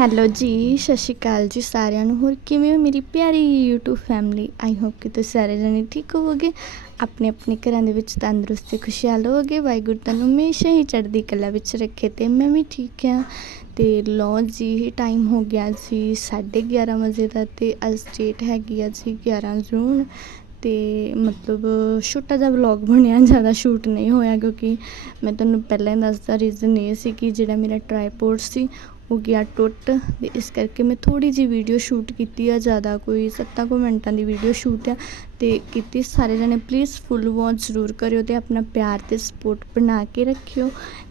Hello ਜੀ, ਸਤਿ ਸ਼੍ਰੀ ਅਕਾਲ ਜੀ ਸਾਰਿਆਂ ਨੂੰ। ਹੋਰ ਕਿਵੇਂ ਹੋ ਮੇਰੀ ਪਿਆਰੀ YouTube ਫੈਮਿਲੀ ਆਈ ਹੋਪ ਕਿ ਤੁਸੀਂ ਸਾਰੇ ਜਣੇ ਠੀਕ ਹੋਵੋਗੇ। ਆਪਣੇ ਆਪਣੇ ਘਰਾਂ ਦੇ ਵਿੱਚ ਤੰਦਰੁਸਤ ਤੇ ਖੁਸ਼ਹਾਲ ਹੋਵੋਗੇ। ਵਾਹਿਗੁਰੂ ਤੁਹਾਨੂੰ ਹਮੇਸ਼ਾ ਹੀ ਚੜ੍ਹਦੀ ਕਲਾ ਵਿੱਚ ਰੱਖੇ ਤੇ ਮੈਂ ਵੀ ਠੀਕ ਹਾਂ। ਤੇ ਲੋ ਜੀ, ਇਹ ਟਾਈਮ ਹੋ ਗਿਆ ਸੀ 11:30 ਵਜੇ ਦਾ ਤੇ ਅੱਜ ਡੇਟ ਹੈਗੀ ਆ ਜੀ 11 ਜੂਨ। ਤੇ ਮਤਲਬ ਛੋਟਾ ਜਿਹਾ ਵਲੌਗ ਬਣਿਆ, ਜ਼ਿਆਦਾ ਸ਼ੂਟ ਨਹੀਂ ਹੋਇਆ ਕਿਉਂਕਿ ਮੈਂ ਤੁਹਾਨੂੰ ਪਹਿਲਾਂ ਹੀ ਦੱਸਦਾ ਰੀਜ਼ਨ ਇਹ ਸੀ ਕਿ ਜਿਹੜਾ ਮੇਰਾ ਟ੍ਰਾਈਪੋਡ ਸੀ ਹੋ ਗਿਆ ਟੁੱਟ ਤੇ ਇਸ ਕਰਕੇ ਮੈਂ ਥੋੜੀ ਜਿਹੀ ਵੀਡੀਓ ਸ਼ੂਟ ਕੀਤੀ ਆ, ਜ਼ਿਆਦਾ ਕੋਈ 7 ਕੁ ਮਿੰਟਾਂ ਦੀ ਵੀਡੀਓ ਸ਼ੂਟ ਆ ਤੇ ਕੀਤੀ। ਸਾਰੇ ਜਣੇ ਪਲੀਜ਼ ਫੁੱਲ ਵਾਚ ਜ਼ਰੂਰ ਕਰਿਓ ਤੇ ਆਪਣਾ ਪਿਆਰ ਤੇ ਸਪੋਰਟ ਬਣਾ ਕੇ ਰੱਖਿਓ।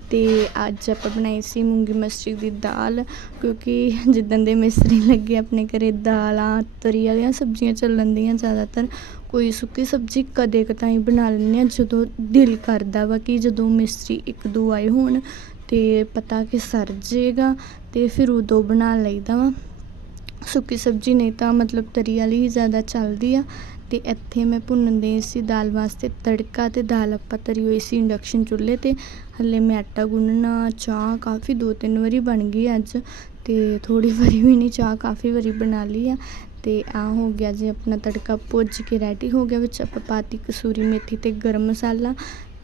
ਤੇ ਅੱਜ ਆਪਾਂ ਬਣਾਈ ਸੀ ਮੂੰਗੀ ਮਸਰੀ ਦੀ ਦਾਲ, ਕਿਉਂਕਿ ਜਿੱਦਣ ਦੇ ਮਿਸਤਰੀ ਲੱਗੇ ਆਪਣੇ ਘਰੇ ਦਾਲਾਂ, ਤਰੀ ਵਾਲੀਆਂ ਸਬਜ਼ੀਆਂ ਚੱਲਣ ਦੀਆਂ ਜ਼ਿਆਦਾਤਰ, ਕੋਈ ਸੁੱਕੀ ਸਬਜ਼ੀ ਕਦੇ ਕਤਾਈ ਬਣਾ ਲੈਂਦੇ ਆ, ਜਦੋਂ ਦਿਲ ਕਰਦਾ ਵਾ ਕਿ ਜਦੋਂ ਮਿਸਤਰੀ ਇੱਕ ਦੋ ਆਏ ਹੋਣ ਤੇ ਪਤਾ ਕਿ ਸਰ ਜੇਗਾ। ਅਤੇ ਫਿਰ ਉਦੋਂ ਬਣਾ ਲਈਦਾ ਵਾ। ਸੁੱਕੀ ਸਬਜ਼ੀ ਨਹੀਂ ਤਾਂ ਮਤਲਬ ਤਰੀ ਵਾਲੀ ਹੀ ਜ਼ਿਆਦਾ ਚੱਲਦੀ ਆ। ਅਤੇ ਇੱਥੇ ਮੈਂ ਭੁੰਨਣ ਦੇ ਸੀ ਦਾਲ ਵਾਸਤੇ ਤੜਕਾ ਅਤੇ ਦਾਲ ਆਪਾਂ ਤਰੀ ਹੋਈ ਸੀ ਇੰਡਕਸ਼ਨ ਚੁੱਲ੍ਹੇ ਤੇ। ਹਲੇ ਮੈਂ ਆਟਾ ਗੁੰਨਣਾ ਚਾਹ ਕਾਫੀ ਦੋ ਤਿੰਨ ਵਾਰੀ ਬਣ ਗਈ ਅੱਜ। ਅਤੇ ਥੋੜ੍ਹੀ ਵਾਰੀ ਵੀ ਨਹੀਂ, ਚਾਹ ਕਾਫੀ ਵਾਰੀ ਬਣਾ ਲਈ ਆ। ਤੇ ਆ ਹੋ ਗਿਆ ਜੀ ਆਪਣਾ ਤੜਕਾ ਭੁੱਜ ਕੇ ਰੈਡੀ ਹੋ ਗਿਆ ਵਿੱਚ ਆਪਾਂ ਪਾਤੀ ਕਸੂਰੀ ਮੇਥੀ ਤੇ ਗਰਮ ਮਸਾਲਾ।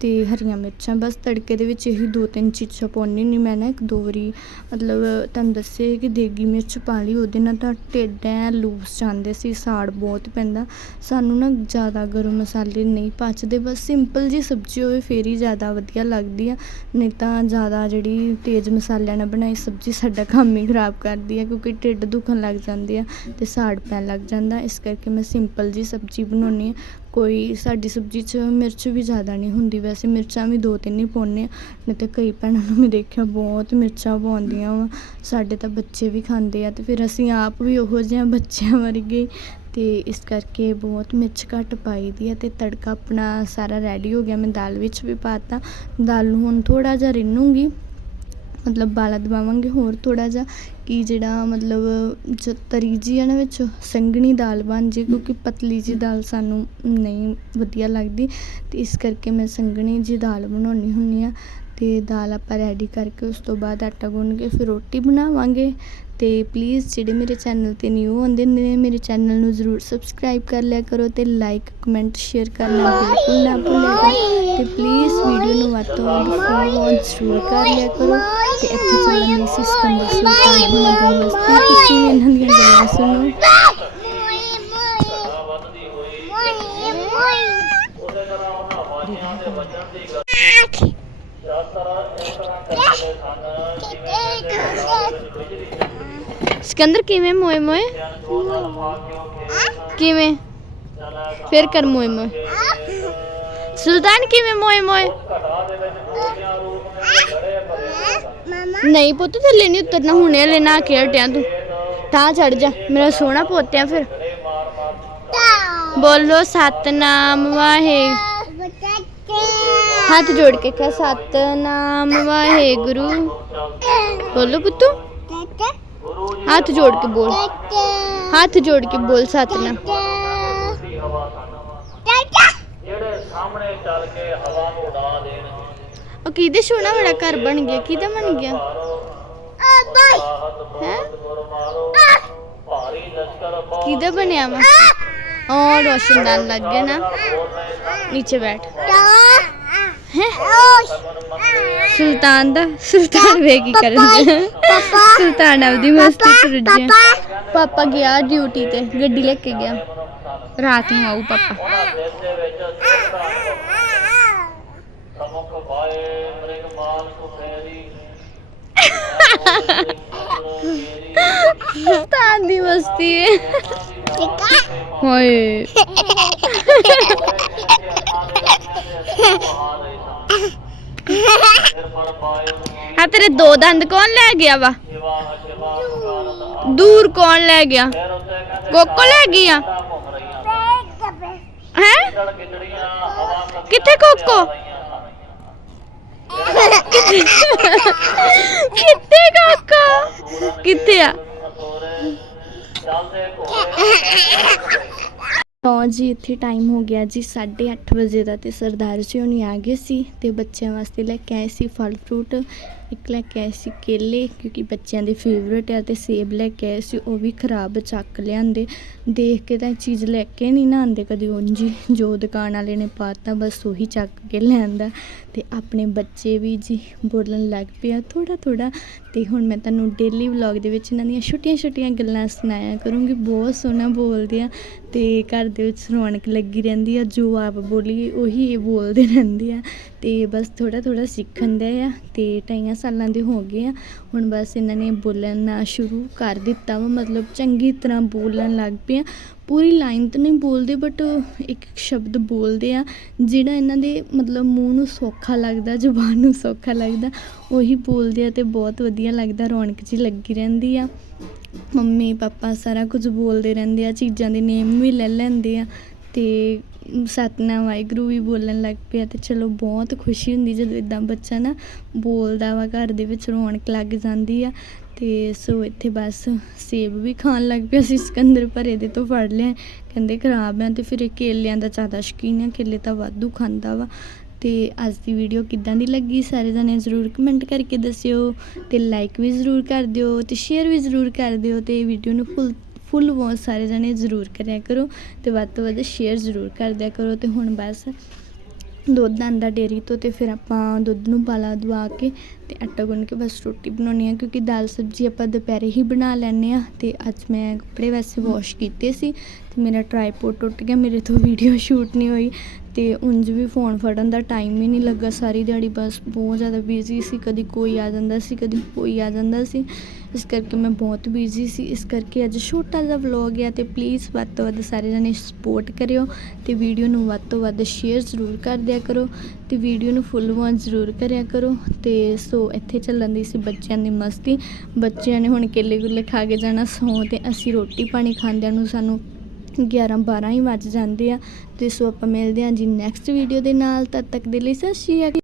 ਅਤੇ ਹਰੀਆਂ ਮਿਰਚਾਂ, ਬਸ ਤੜਕੇ ਦੇ ਵਿੱਚ ਇਹੀ ਦੋ ਤਿੰਨ ਚੀਜ਼ਾਂ ਪਾਉਂਦੀ ਹੁੰਦੀ ਮੈਂ ਨਾ, ਇੱਕ ਦੋ ਵਾਰੀ, ਮਤਲਬ ਤੁਹਾਨੂੰ ਦੱਸੇ ਕਿ ਦੇਗੀ ਮਿਰਚ ਪਾ ਲਈ, ਉਹਦੇ ਨਾਲ ਤਾਂ ਢਿੱਡ ਐਂ ਲੂਸ ਜਾਂਦੇ ਸੀ, ਸਾੜ ਬਹੁਤ ਪੈਂਦਾ। ਸਾਨੂੰ ਨਾ ਜ਼ਿਆਦਾ ਗਰਮ ਮਸਾਲੇ ਨਹੀਂ ਪਚਦੇ, ਬਸ ਸਿੰਪਲ ਜੀ ਸਬਜ਼ੀ ਹੋਵੇ, ਫੇਰ ਹੀ ਜ਼ਿਆਦਾ ਵਧੀਆ ਲੱਗਦੀ ਆ। ਨਹੀਂ ਤਾਂ ਜ਼ਿਆਦਾ ਜਿਹੜੀ ਤੇਜ਼ ਮਸਾਲਿਆਂ ਨਾਲ ਬਣਾਈ ਸਬਜ਼ੀ ਸਾਡਾ ਕੰਮ ਹੀ ਖਰਾਬ ਕਰਦੀ ਆ, ਕਿਉਂਕਿ ਢਿੱਡ ਦੁਖਣ ਲੱਗ ਜਾਂਦੀ ਆ ਤੇ ਸਾੜ ਪੈਣ ਲੱਗ ਜਾਂਦਾ। ਇਸ ਕਰਕੇ ਮੈਂ ਸਿੰਪਲ ਜੀ ਸਬਜ਼ੀ ਬਣਾਉਣੀ ਆ। ਕੋਈ ਸਾਡੀ ਸਬਜ਼ੀ 'ਚ ਮਿਰਚ ਵੀ ਜ਼ਿਆਦਾ ਨਹੀਂ ਹੁੰਦੀ। ਵੈਸੇ ਮਿਰਚਾਂ ਵੀ ਦੋ ਤਿੰਨ ਹੀ ਪਾਉਂਦੇ ਹਾਂ। ਨਹੀਂ ਤਾਂ ਕਈ ਭੈਣਾਂ ਨੂੰ ਮੈਂ ਦੇਖਿਆ, ਬਹੁਤ ਮਿਰਚਾਂ ਪਾਉਂਦੀਆਂ ਵਾ। ਸਾਡੇ ਤਾਂ ਬੱਚੇ ਵੀ ਖਾਂਦੇ ਆ ਅਤੇ ਫਿਰ ਅਸੀਂ ਆਪ ਵੀ ਉਹੋ ਜਿਹੇ ਬੱਚਿਆਂ ਵਰਗੇ ਅਤੇ ਇਸ ਕਰਕੇ ਬਹੁਤ ਮਿਰਚ ਘੱਟ ਪਾਈ ਦੀ ਆ ਅਤੇ ਤੜਕਾ ਆਪਣਾ ਸਾਰਾ ਰੈਡੀ ਹੋ ਗਿਆ। ਮੈਂ ਦਾਲ ਵਿੱਚ ਵੀ ਪਾ ਤਾ ਦਾਲ ਨੂੰ ਹੁਣ ਥੋੜ੍ਹਾ ਜਿਹਾ ਰਿੰਨੂੰਗੀ। ਮਤਲਬ ਬਾਲਾ ਦਬਾਵਾਂਗੇ। ਹੋਰ ਥੋੜ੍ਹਾ ਜਿਹਾ ਕਿ ਜਿਹੜਾ ਮਤਲਬ ਜ ਤਰੀ ਜਿਹੀ ਆ ਨਾ ਵਿੱਚ, ਸੰਘਣੀ ਦਾਲ ਬਣ ਜੇ, ਕਿਉਂਕਿ ਪਤਲੀ ਜਿਹੀ ਦਾਲ ਸਾਨੂੰ ਨਹੀਂ ਵਧੀਆ ਲੱਗਦੀ। ਅਤੇ ਇਸ ਕਰਕੇ ਮੈਂ ਸੰਘਣੀ ਜਿਹੀ ਦਾਲ ਬਣਾਉਂਦੀ ਹੁੰਦੀ ਹਾਂ। ਤੇ ਦਾਲ ਆਪਾਂ ਰੈਡੀ ਕਰਕੇ ਉਸ ਤੋਂ ਬਾਅਦ ਆਟਾ ਗੁੰਨ ਕੇ ਫਿਰ ਰੋਟੀ ਬਣਾਵਾਂਗੇ। ਤੇ ਪਲੀਜ਼ ਜਿਹੜੇ ਮੇਰੇ ਚੈਨਲ ਤੇ ਨਿਊ ਆਉਂਦੇ ਨੇ, ਮੇਰੇ ਚੈਨਲ ਨੂੰ ਜ਼ਰੂਰ ਸਬਸਕ੍ਰਾਈਬ ਕਰ ਲਿਆ ਕਰੋ ਤੇ ਲਾਈਕ ਕਮੈਂਟ ਸ਼ੇਅਰ ਕਰਨਾ ਬਿਲਕੁਲ ਨਾ ਭੁੱਲਿਆ ਕਰੋ। ਤੇ ਪਲੀਜ਼ ਵੀਡੀਓ ਨੂੰ ਵੱਧ ਤੋਂ ਵੱਧ ਫੋਲੋ ਜ਼ਰੂਰ ਕਰ ਲਿਆ ਕਰੋ। ਤੇ ਇੱਥੇ ਚੱਲਣ ਦੀ ਸੀ ਸਿਕੰਦਰ ਸੁਲਤਾਨ ਹੁਣਾਂ ਦੀ ਤੁਸੀਂ ਇਹਨਾਂ ਦੀਆਂ ਗੱਲਾਂ ਸੁਣੋ। ਸਿਕੰਦਰ, ਕਿਵੇਂ ਮੋਏ ਮੋਏ? ਕਿਵੇਂ? ਫਿਰ ਕਰ ਮੋਏ ਮੋਏ। ਸੁਲਤਾਨ, ਕਿਵੇਂ ਮੋਏ ਮੋਏ? ਨਹੀਂ ਪੁੱਤ, ਥੱਲੇ ਨਹੀਂ ਉਤਰਨਾ, ਹੁਣੇ ਹਲੇ ਨਾ ਕੇ ਹਟਿਆ ਤੂੰ। ਤਾਂ ਚੜ ਜਾ, ਮੇਰਾ ਸੋਹਣਾ ਪੋਤਿਆ ਫਿਰ। ਬੋਲੋ, ਸਤਨਾਮ ਵਾਹਿ ਹੱਥ ਜੋੜ ਕੇ ਕਹ, ਸਤਨਾਮ ਵਾਹਿਗੁਰੂ। ਬੋਲੋ ਪੁੱਤੂ। ਹੱਥ ਜੋੜ ਕੇ ਬੋਲ। ਹੱਥ ਜੋੜ ਕੇ ਬੋਲ, ਸਤਨਾਮ। ਜਿਹੜੇ ਸਾਹਮਣੇ ਚੱਲ ਕੇ ਹਵਾ ਨੂੰ ਉਡਾ ਦੇਣ ਉਹ ਕਿਹਦੇ ਸੋਹਣਾ ਬੜਾ ਘਰ ਬਣ ਗਿਆ? ਕਿਹਦਾ ਬਣ ਗਿਆ? ਹੈ? ਭਾਰੀ ਲਸ਼ਕਰ ਕਿਹਦਾ ਬਣਿਆ ਵਾ? ਔਰ ਰੋਸ਼ਨਦਾਨ ਲੱਗ ਗਿਆ ਨਾ। ਨੀਚੇ ਬੈਠ। ਸੁਲਤਾਨ ਦਾ ਸੁਲਤਾਨ ਵੇ ਕੀ ਕਰਨ ਡਿਆ? ਸੁਲਤਾਨ ਆਪਦੀ ਮਸਤੀ ਕਰ ਰਿਹਾ ਪਾਪਾ। ਗਿਆ ਡਿਊਟੀ ਤੇ ਗੱਡੀ ਲੈ ਕੇ ਗਿਆ। ਰਾਤ ਨੂੰ ਆਊ ਪਾਪਾ। ਸੁਲਤਾਨ ਦੀ ਮਸਤੀ ਹੈ ਹੋਏ। ਆ ਤੇਰੇ ਦੋ ਦੰਦ ਕੌਣ ਲੈ ਗਿਆ ਵਾ? ਦੂਰ ਕੌਣ ਲੈ ਗਿਆ? ਕੋਕੋ ਲੈ ਗਈ ਹੈ? ਕਿੱਥੇ ਕੋਕੋ? ਕਿੱਥੇ ਕੋਕੋ? ਕਿੱਥੇ ਆ? ਤਾਂ ਜੀ ਇੱਥੇ ਟਾਈਮ ਹੋ ਗਿਆ ਜੀ 8:30 ਵਜੇ ਦਾ ਤੇ ਸਰਦਾਰ ਜੀ ਹੁਣੀ ਆ ਗਏ ਸੀ ਤੇ ਬੱਚਿਆਂ ਵਾਸਤੇ ਲੈ ਕੇ ਆਏ ਸੀ ਫਲ ਫਰੂਟ ਇੱਕ ਲੈ ਕੇ ਆਏ ਸੀ ਕੇਲੇ, ਕਿਉਂਕਿ ਬੱਚਿਆਂ ਦੇ ਫੇਵਰੇਟ ਆ ਅਤੇ ਸੇਬ ਲੈ ਕੇ ਆਏ ਸੀ, ਉਹ ਵੀ ਖਰਾਬ ਚੱਕ ਲਿਆਂਦੇ। ਦੇਖ ਕੇ ਤਾਂ ਇਹ ਚੀਜ਼ ਲੈ ਕੇ ਨਹੀਂ ਨਾ ਆਉਂਦੇ ਕਦੀ ਉਂਝ ਹੀ, ਜੋ ਦੁਕਾਨ ਵਾਲੇ ਨੇ ਪਾਤਾ, ਬਸ ਉਹੀ ਚੱਕ ਕੇ ਲਿਆਂਦਾ। ਅਤੇ ਆਪਣੇ ਬੱਚੇ ਵੀ ਜੀ ਬੋਲਣ ਲੱਗ ਪਿਆ ਥੋੜ੍ਹਾ ਥੋੜ੍ਹਾ। ਅਤੇ ਹੁਣ ਮੈਂ ਤੁਹਾਨੂੰ ਡੇਲੀ ਵਲੌਗ ਦੇ ਵਿੱਚ ਇਹਨਾਂ ਦੀਆਂ ਛੋਟੀਆਂ ਛੋਟੀਆਂ ਗੱਲਾਂ ਸੁਣਾਇਆ ਕਰੂੰਗੀ। ਬਹੁਤ ਸੋਹਣਾ ਬੋਲਦੇ ਆ ਅਤੇ ਘਰ ਦੇ ਵਿੱਚ ਰੌਣਕ ਲੱਗੀ ਰਹਿੰਦੀ ਆ, ਜੋ ਆਪ ਬੋਲੀ ਉਹੀ ਇਹ ਬੋਲਦੇ ਰਹਿੰਦੇ ਆ। ਅਤੇ ਬਸ ਥੋੜ੍ਹਾ ਥੋੜ੍ਹਾ ਸਿੱਖਣ ਦਾ ਆ ਅਤੇ ਟਾਈਆਂ ਸਾਲਾਂ ਦੇ ਹੋ ਗਏ ਆ। ਹੁਣ ਬਸ ਇਹਨਾਂ ਨੇ ਬੋਲਣਾ ਸ਼ੁਰੂ ਕਰ ਦਿੱਤਾ ਵਾ। ਮਤਲਬ ਚੰਗੀ ਤਰ੍ਹਾਂ ਬੋਲਣ ਲੱਗ ਪਏ ਆ। ਪੂਰੀ ਲਾਈਨ ਤਾਂ ਨਹੀਂ ਬੋਲਦੇ ਬਟ ਇੱਕ ਸ਼ਬਦ ਬੋਲਦੇ ਆ, ਜਿਹੜਾ ਇਹਨਾਂ ਦੇ ਮਤਲਬ ਮੂੰਹ ਨੂੰ ਸੌਖਾ ਲੱਗਦਾ, ਜ਼ੁਬਾਨ ਨੂੰ ਸੌਖਾ ਲੱਗਦਾ, ਉਹੀ ਬੋਲਦੇ ਆ ਤੇ ਬਹੁਤ ਵਧੀਆ ਲੱਗਦਾ। ਰੌਣਕ ਜੀ ਲੱਗੀ ਰਹਿੰਦੀ ਆ। ਮੰਮੀ, ਪਾਪਾ ਸਾਰਾ ਕੁਝ ਬੋਲਦੇ ਰਹਿੰਦੇ ਆ। ਚੀਜ਼ਾਂ ਦੇ ਨੇਮ ਵੀ ਲੈ ਲੈਂਦੇ ਆ। ਅਤੇ ਸਤਨਾਮ ਵਾਹਿਗੁਰੂ ਵੀ ਬੋਲਣ ਲੱਗ ਪਿਆ ਅਤੇ ਚਲੋ ਬਹੁਤ ਖੁਸ਼ੀ ਹੁੰਦੀ ਜਦੋਂ ਇੱਦਾਂ ਬੱਚਾ ਨਾ ਬੋਲਦਾ ਵਾ ਘਰ ਦੇ ਵਿੱਚ ਰੌਣਕ ਲੱਗ ਜਾਂਦੀ ਆ ਅਤੇ ਸੋ ਇੱਥੇ ਬਸ ਸੇਬ ਵੀ ਖਾਣ ਲੱਗ ਪਿਆ ਸੀ ਸਿਕੰਦਰ ਭਰੇ ਦੇ ਤੋਂ ਫੜ ਲਿਆ। ਕਹਿੰਦੇ ਖਰਾਬ ਆ ਅਤੇ ਫਿਰ ਇਹ ਕੇਲਿਆਂ ਦਾ ਜ਼ਿਆਦਾ ਸ਼ੌਕੀਨ ਆ, ਕੇਲੇ ਤਾਂ ਵਾਧੂ ਖਾਂਦਾ ਵਾ। ਤੇ ਅੱਜ ਦੀ ਵੀਡੀਓ ਕਿੱਦਾਂ ਦੀ ਲੱਗੀ ਸਾਰੇ ਜਣੇ ਜ਼ਰੂਰ ਕਮੈਂਟ ਕਰਕੇ ਦੱਸਿਓ ਤੇ ਲਾਈਕ ਵੀ ਜ਼ਰੂਰ ਕਰ ਦਿਓ ਤੇ ਸ਼ੇਅਰ ਵੀ ਜ਼ਰੂਰ ਕਰ ਦਿਓ ਤੇ ਵੀਡੀਓ ਨੂੰ ਫੁੱਲ ਫੁੱਲ ਵਾਚ ਸਾਰੇ ਜਣੇ ਜ਼ਰੂਰ ਕਰਿਆ ਕਰੋ ਤੇ ਵੱਧ ਤੋਂ ਵੱਧ ਸ਼ੇਅਰ ਜ਼ਰੂਰ ਕਰ ਦਿਆ ਕਰੋ ਤੇ ਹੁਣ ਬਸ ਦੁੱਧ ਆਂਦਾ ਡੇਰੀ ਤੋਂ ਤੇ ਫਿਰ ਆਪਾਂ ਦੁੱਧ ਨੂੰ ਪਾਲਾ ਦਵਾ ਕੇ ਤੇ ਆਟਾ ਗੁੰਨ ਕੇ ਬਸ ਰੋਟੀ ਬਣਾਉਣੀ ਆ ਕਿਉਂਕਿ ਦਾਲ ਸਬਜ਼ੀ ਆਪਾਂ ਦੁਪਹਿਰੇ ਹੀ ਬਣਾ ਲੈਂਦੇ ਆ ਤੇ ਅੱਜ ਮੈਂ ਕੱਪੜੇ ਵੈਸੇ ਵਾਸ਼ ਕੀਤੇ ਸੀ ਤੇ ਮੇਰਾ ਟ੍ਰਾਈਪੋਡ ਟੁੱਟ ਗਿਆ, ਮੇਰੇ ਤੋਂ ਵੀਡੀਓ ਸ਼ੂਟ ਨਹੀਂ ਹੋਈ ਤੇ ਉਂਝ ਵੀ ਫੋਨ ਫੜਨ ਦਾ ਟਾਈਮ ਹੀ ਨਹੀਂ ਲੱਗਾ, ਸਾਰੀ ਦਿਹਾੜੀ ਬਸ ਬਹੁਤ ਜ਼ਿਆਦਾ ਬਿਜ਼ੀ ਸੀ, ਕਦੀ ਕੋਈ ਆ ਜਾਂਦਾ ਸੀ, ਕਦੀ ਕੋਈ ਆ ਜਾਂਦਾ ਸੀ। ਇਸ ਕਰਕੇ ਮੈਂ ਬਹੁਤ ਬਿਜ਼ੀ ਸੀ। ਇਸ ਕਰਕੇ ਅੱਜ ਛੋਟਾ ਜਿਹਾ ਵਲੌਗ ਹੈ ਤੇ ਪਲੀਜ਼ ਵੱਧ ਤੋਂ ਵੱਧ ਸਾਰੇ ਜਣੇ ਸਪੋਰਟ ਕਰਿਓ ਤੇ ਵੀਡੀਓ ਨੂੰ ਵੱਧ ਤੋਂ ਵੱਧ ਸ਼ੇਅਰ ਜ਼ਰੂਰ ਕਰ ਦਿਆ ਕਰੋ ਤੇ ਵੀਡੀਓ ਨੂੰ ਫੁੱਲ ਵਾਚ ਜ਼ਰੂਰ ਕਰਿਆ ਕਰੋ ਤੇ ਸੋ ਇੱਥੇ ਚੱਲਣ ਦੀ ਸੀ ਬੱਚਿਆਂ ਦੀ ਮਸਤੀ। ਬੱਚਿਆਂ ਨੇ ਹੁਣ ਕੇਲੇ ਗੁੱਲੇ ਖਾ ਕੇ ਜਾਣਾ ਸੌਂ ਤੇ ਅਸੀਂ ਰੋਟੀ ਪਾਣੀ ਖਾਂਦਿਆਂ ਨੂੰ ਸਾਨੂੰ 11 12 ਹੀ ਵੱਜ ਜਾਂਦੇ ਆ। ਤੇ ਸੋ ਆਪਾਂ ਮਿਲਦੇ ਹਾਂ ਜੀ ਨੈਕਸਟ ਵੀਡੀਓ ਦੇ ਨਾਲ, ਤਦ ਤੱਕ ਦੇ ਲਈ ਸਤਿ ਸ਼੍ਰੀ ਅਕਾਲ।